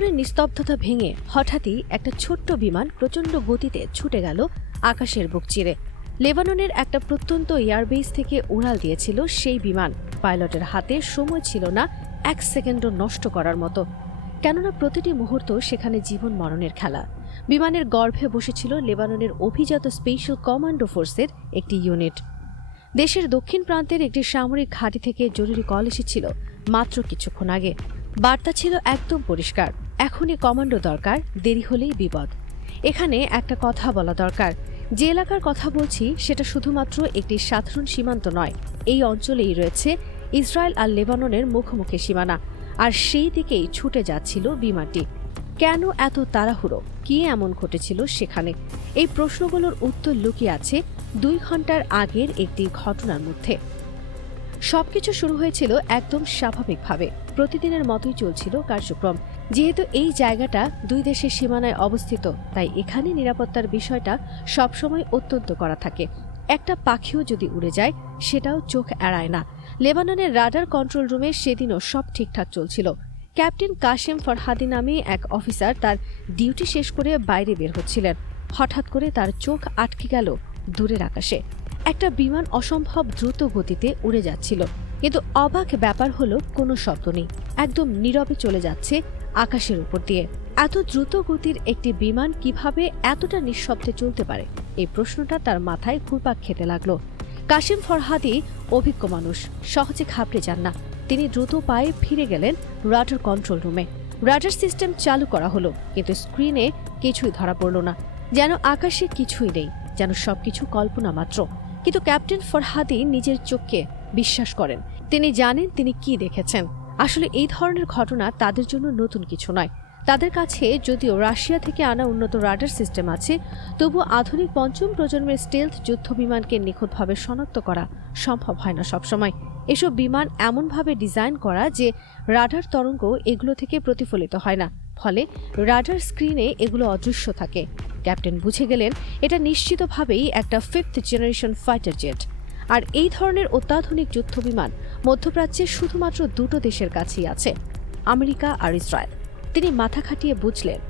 দুপুরের নিস্তব্ধতা ভেঙে হঠাৎই একটা ছোট্ট বিমান প্রচণ্ড গতিতে ছুটে গেল আকাশের বুক চিরে। লেবাননের একটা প্রত্যন্ত এয়ারবেস থেকে উড়াল দিয়েছিল সেই বিমান। পাইলটের হাতে সময় ছিল না এক সেকেন্ডও নষ্ট করার মতো, কেননা প্রতিটি মুহূর্ত সেখানে জীবন মরণের খেলা। বিমানের গর্ভে বসেছিল লেবাননের অভিজাত স্পেশাল কমান্ডো ফোর্সের একটি ইউনিট। দেশের দক্ষিণ প্রান্তের একটি সামরিক ঘাঁটি থেকে জরুরি কল এসেছিল মাত্র কিছুক্ষণ আগে। বার্তা ছিল একদম পরিষ্কার, এখনই কমান্ডো দরকার, দেরি হলেই বিপদ। এখানে একটা কথা বলা দরকার, যে এলাকার কথা বলছি সেটা শুধুমাত্র একটি সাধারণ সীমান্ত নয়, এই অঞ্চলেই রয়েছে ইসরায়েল আর লেবাননের মুখোমুখি সীমানা। আর সেই দিকেই ছুটে যাচ্ছিল বিমানটি। কেন এত তাড়াহুড়ো? কি এমন ঘটেছিল সেখানে? এই প্রশ্নগুলোর উত্তর লুকিয়ে আছে 2 ঘন্টার আগের একটি ঘটনার মধ্যে। সবকিছু শুরু হয়েছিল একদম স্বাভাবিকভাবে, প্রতিদিনের মতোই চলছিল কার্যক্রম। যেহেতু এই জায়গাটা দুই দেশের সীমানায় অবস্থিত, তাই এখানে নিরাপত্তার বিষয়টা সবসময় অত্যন্ত করা থাকে। একটা পাখিও যদি উড়ে যায় সেটাও চোখ এড়ায় না। লেবাননের রাডার কন্ট্রোল রুমে সেদিনও সব ঠিকঠাক চলছিল। ক্যাপ্টেন কাশেম ফরহাদি নামে এক অফিসার তার ডিউটি শেষ করে বাইরে বের হচ্ছিলেন। হঠাৎ করে তার চোখ আটকে গেল দূরের আকাশে। একটা বিমান অসম্ভব দ্রুত গতিতে উড়ে যাচ্ছিল, কিন্তু অবাক ব্যাপার হলো কোনো শব্দ নেই, একদম নীরবে চলে যাচ্ছে আকাশের উপর দিয়ে। এত দ্রুত গতির একটি বিমান কিভাবে এতটা নিঃশব্দে চলতে পারে, এই প্রশ্নটা তার মাথায় ঘুরপাক খেতে লাগলো। কাশেম ফরহাদি অভিজ্ঞ মানুষ, সহজে ঘাবড়ে যান না। তিনি দ্রুত পায়ে ফিরে গেলেন রাডার কন্ট্রোল রুমে। রাডার সিস্টেম চালু করা হলো, কিন্তু স্ক্রিনে কিছুই ধরা পড়ল না। যেন আকাশে কিছুই নেই, যেন সবকিছু কল্পনা মাত্র। কিন্তু ক্যাপ্টেন ফরহাদি নিজের চোখকে বিশ্বাস করেন। তিনি জানেন তিনি কি দেখেছেন। আসলে এই ধরনের ঘটনা তাদের জন্য নতুন কিছু নয়। তাদের কাছে যদিও রাশিয়া থেকে আনা উন্নত রাডার সিস্টেম আছে, তবু আধুনিক পঞ্চম প্রজন্মের স্টেলথ যুদ্ধ বিমানকে নিখুঁতভাবে শনাক্ত করা সম্ভব হয় না সবসময়। এসব বিমান এমনভাবে ডিজাইন করা যে রাডার তরঙ্গ এগুলো থেকে প্রতিফলিত হয় না, ফলে রাডার স্ক্রিনে এগুলো অদৃশ্য থাকে। ক্যাপ্টেন বুঝে গেলেন এটা নিশ্চিতভাবেই একটা 5th জেনারেশন ফাইটার জেট। আর এই ধরনের অত্যাধুনিক যুদ্ধ বিমান মধ্যপ্রাচ্যে শুধুমাত্র দুটো দেশের কাছেই আছে, আমেরিকা আর ইসরায়েল। তিনি মাথা খাটিয়ে বুঝলেন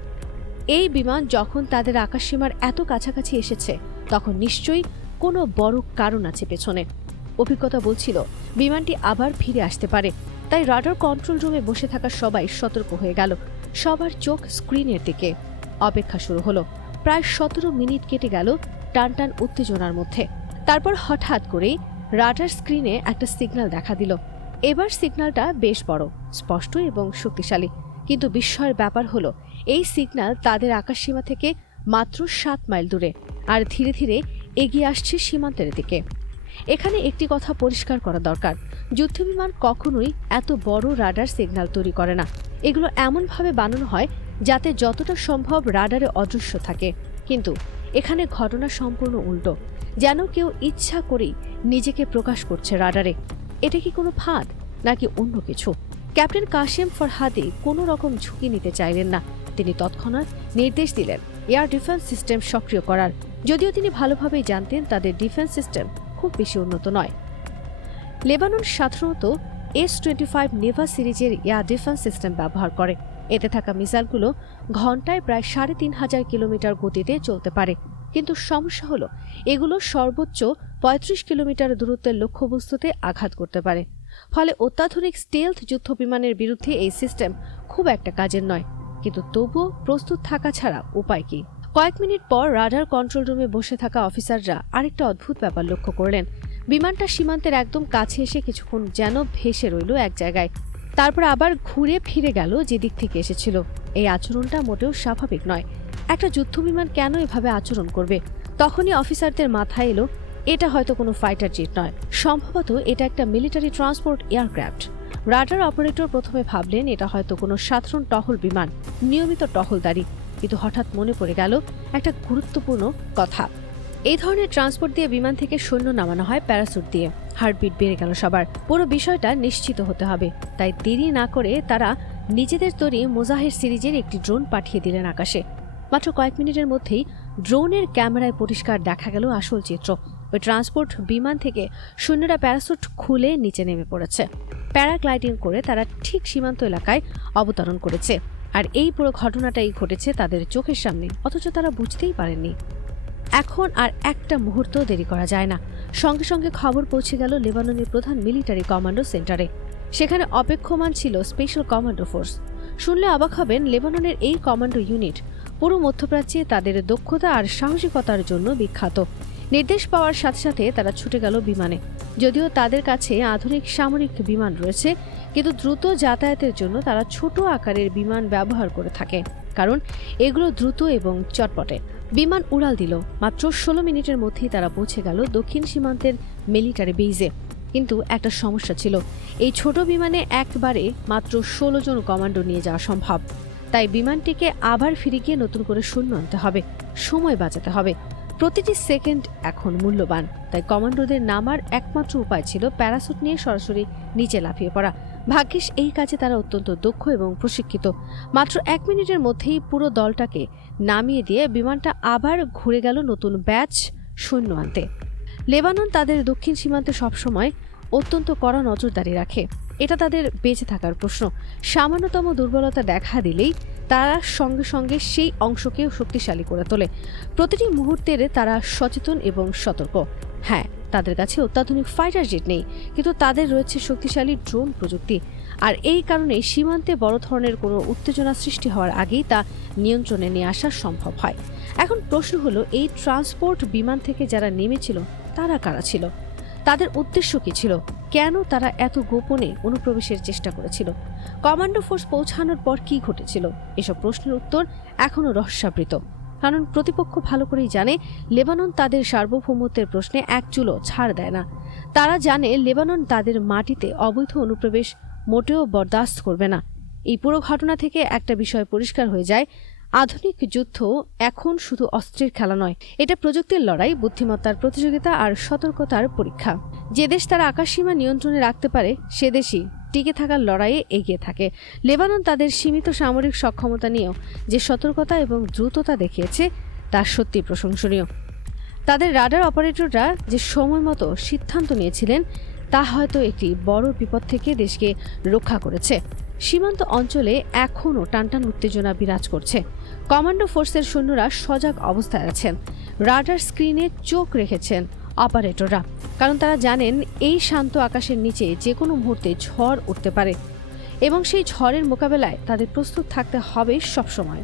এই বিমান যখন তাদের আকাশসীমার এত কাছাকাছি এসেছে, তখন নিশ্চয়ই কোনো বড় কারণ আছে পেছনে। অভিজ্ঞতা বলছিল বিমানটি আবার ফিরে আসতে পারে। তাই রাডার কন্ট্রোল রুমে বসে থাকা সবাই সতর্ক হয়ে গেল। সবার চোখ স্ক্রিনের দিকে। অপেক্ষা শুরু হলো। প্রায় 17 মিনিট কেটে গেল টানটান উত্তেজনার মধ্যে। তারপর হঠাৎ করেই রাডার স্ক্রিনে একটা সিগন্যাল দেখা দিল। এবার সিগন্যালটা বেশ বড়, স্পষ্ট এবং শক্তিশালী। কিন্তু বিস্ময়ের ব্যাপার হলো এই সিগন্যাল তাদের আকাশসীমা থেকে মাত্র 7 মাইল দূরে, আর ধীরে ধীরে এগিয়ে আসছে সীমান্তের দিকে। এখানে একটি কথা পরিষ্কার করা দরকার, যুদ্ধবিমান কখনোই এত বড় রাডার সিগন্যাল তৈরি করে না। এগুলো এমনভাবে বানানো হয় যাতে যতটা সম্ভব রাডারে অদৃশ্য থাকে। কিন্তু এখানে ঘটনা সম্পূর্ণ উল্টো, যেন কেউ ইচ্ছা করেই নিজেকে প্রকাশ করছে রাডারে। এটা কি কোনো ফাঁদ নাকি অন্য কিছু? ক্যাপ্টেন কাশেম ফরহাদি কোনো রকম ঝুঁকি নিতে চাইলেন না। তিনি তৎক্ষণাৎ নির্দেশ দিলেন এয়ার ডিফেন্স সিস্টেম সক্রিয় করার। যদিও তিনি ভালোভাবেই জানতেন তাদের ডিফেন্স সিস্টেম খুব বেশি উন্নত নয়। লেবানন সাধারণত S-25 নেভা সিরিজের এয়ার ডিফেন্স সিস্টেম ব্যবহার করে। এতে থাকা মিসাইলগুলো ঘন্টায় প্রায় 3500 কিলোমিটার গতিতে চলতে পারে। কিন্তু সমস্যা হলো এগুলো সর্বোচ্চ 35 কিলোমিটার দূরত্বের লক্ষ্যবস্তুতে আঘাত করতে পারে। ফলে অত্যাধুনিক স্টেলথ যুদ্ধবিমানের বিরুদ্ধে এই সিস্টেম খুব একটা কাজের নয়। কিন্তু তবুও প্রস্তুত থাকা ছাড়া উপায় কি? কয়েক মিনিট পর রাডার কন্ট্রোল রুমে বসে থাকা অফিসাররা আরেকটা অদ্ভুত ব্যাপার লক্ষ্য করলেন। বিমানটা সীমান্তের একদম কাছে এসে কিছুক্ষণ যেন ভেসে রইল এক জায়গায়, তারপর আবার ঘুরে ফিরে গেল যেদিক থেকে এসেছিল। এই আচরণটা মোটেও স্বাভাবিক নয়। একটা যুদ্ধবিমান কেন এভাবে আচরণ করবে? তখনই অফিসারদের মাথায় এলো এটা হয়তো কোনো ফাইটার জেট নয়, সম্ভবত এটা একটা military transport aircraft. Radar operator প্রথমে ভাবলেন এটা হয়তো কোনো সাধারণ টহল বিমান, নিয়মিত টহলদারি। কিন্তু হঠাৎ মনে পড়ে গেল একটা গুরুত্বপূর্ণ কথা। এই ধরনের ট্রান্সপোর্ট দিয়ে বিমান থেকে সৈন্য নামানো হয় প্যারাসুট দিয়ে। হার্টবিট বেড়ে গেল সবার। পুরো বিষয়টা নিশ্চিত হতে হবে। তাই দেরি না করে তারা নিজেদের তৈরি মোজাহের সিরিজের একটি ড্রোন পাঠিয়ে দিলেন আকাশে। মাত্র কয়েক মিনিটের মধ্যেই ড্রোনের ক্যামেরায় পরিষ্কার দেখা গেল আসল চিত্র। ওই ট্রান্সপোর্ট বিমান থেকে সৈন্যরা প্যারাসুট খুলে নিচে নেমে পড়েছে। প্যারাগ্লাইডিং করে তারা ঠিক সীমান্ত এলাকায় অবতরণ করেছে। আর এই পুরো ঘটনাটাই ঘটেছে তাদের চোখের সামনে, অথচ তারা বুঝতেই পারেননি। এখন আর একটা মুহূর্ত দেরি করা যায় না। সঙ্গে সঙ্গে খবর পৌঁছে গেল লেবাননের প্রধান মিলিটারি কমান্ডো সেন্টারে। সেখানে অপেক্ষমান ছিল স্পেশাল কমান্ডো ফোর্স। শুনলে অবাক হবেন, লেবাননের এই কমান্ডো ইউনিট পুরো মধ্যপ্রাচ্যে তাদের দক্ষতা আর সাহসিকতার জন্য বিখ্যাত। নির্দেশ পাওয়ার সাথে সাথে তারা ছুটে গেল বিমানে। যদিও তাদের কাছে আধুনিক সামরিক বিমান রয়েছে, কিন্তু দ্রুত যাতায়াতের জন্য তারা ছোট আকারের বিমান ব্যবহার করে থাকে, কারণ এগুলো দ্রুত এবং চটপটে। বিমান উড়াল দিল। মাত্র 16 মিনিটের মধ্যেই তারা পৌঁছে গেল দক্ষিণ সীমান্তের মিলিটারি বেইজে। কিন্তু একটা সমস্যা ছিল, এই ছোট বিমানে একবারে মাত্র 16 জন কমান্ডো নিয়ে যাওয়া সম্ভব। তাই বিমানটিকে আবার ফিরে গিয়ে নতুন করে সৈন্য আনতে হবে, সময় বাঁচাতে হবে। প্রতিটি সেকেন্ড এখন মূল্যবান। তাই কমান্ডোদের নামার একমাত্র উপায় ছিল প্যারাসুট নিয়ে সরাসরি নিচে লাফিয়ে পড়া। ভাগ্যিস এই কাজে তারা অত্যন্ত দক্ষ এবং প্রশিক্ষিত। মাত্র 1 মিনিটের মধ্যেই পুরো দলটাকে নামিয়ে দিয়ে বিমানটা আবার ঘুরে গেল নতুন ব্যাচ সৈন্য আনতে। লেবানন তাদের দক্ষিণ সীমান্তে সবসময় অত্যন্ত কড়া নজরদারি রাখে। এটা তাদের বেঁচে থাকার প্রশ্ন। সামান্যতম দুর্বলতা দেখা দিলেই তারা সঙ্গে সঙ্গে সেই অংশকে শক্তিশালী করে তোলে। প্রতিটি মুহূর্তের তারা সচেতন এবং সতর্ক। হ্যাঁ, তাদের কাছে অত্যাধুনিক ফাইটার জেট নেই, কিন্তু তাদের রয়েছে শক্তিশালী ড্রোন প্রযুক্তি। আর এই কারণে সীমান্তে বড় ধরনের কোনো উত্তেজনা সৃষ্টি হওয়ার আগেই তা নিয়ন্ত্রণে নিয়ে আসা সম্ভব হয়। এখন প্রশ্ন হলো, এই ট্রান্সপোর্ট বিমান থেকে যারা নেমেছিল তারা কারা ছিল? তাদের উদ্দেশ্য কি ছিল? কেন তারা এত গোপনে অনুপ্রবেশের চেষ্টা করেছিল? কমান্ডো ফোর্স পৌঁছানোর পর কি ঘটেছিল? এসব প্রশ্নের উত্তর এখনও রহস্যাবৃত, কারণ প্রতিপক্ষ ভালো করেই জানে লেবানন তাদের সার্বভৌমত্বের প্রশ্নে এক চুলও ছাড় দেয় না। তারা জানে লেবানন তাদের মাটিতে অবৈধ অনুপ্রবেশ মোটেও বরদাস্ত করবে না। এই পুরো ঘটনা থেকে একটা বিষয় পরিষ্কার হয়ে যায়, আধুনিক যুদ্ধ এখন শুধু অস্ত্রের খেলা নয়, এটা প্রযুক্তির লড়াই, বুদ্ধিমত্তার প্রতিযোগিতা আর সতর্কতার পরীক্ষা। যে দেশ তার আকাশসীমা নিয়ন্ত্রণে রাখতে পারে সে দেশই টিকে থাকার লড়াইয়ে এগিয়ে থাকে। লেবানন তাদের সীমিত সামরিক সক্ষমতা নিয়েও যে সতর্কতা এবং দ্রুততা দেখিয়েছে তা সত্যি প্রশংসনীয়। তাদের রাডার অপারেটররা যে সময় মতো সিদ্ধান্ত নিয়েছিলেন তা হয়তো একটি বড় বিপদ থেকে দেশকে রক্ষা করেছে। সীমান্ত অঞ্চলে এখনও টানটান উত্তেজনা বিরাজ করছে। কমান্ডো ফোর্সের সৈন্যরা সজাগ অবস্থায় আছেন, রাডার স্ক্রিনে চোখ রেখেছেন অপারেটররা, কারণ তারা জানেন এই শান্ত আকাশের নিচে যে কোনো মুহূর্তে ঝড় উঠতে পারে এবং সেই ঝড়ের মোকাবেলায় তাদের প্রস্তুত থাকতে হবে সবসময়।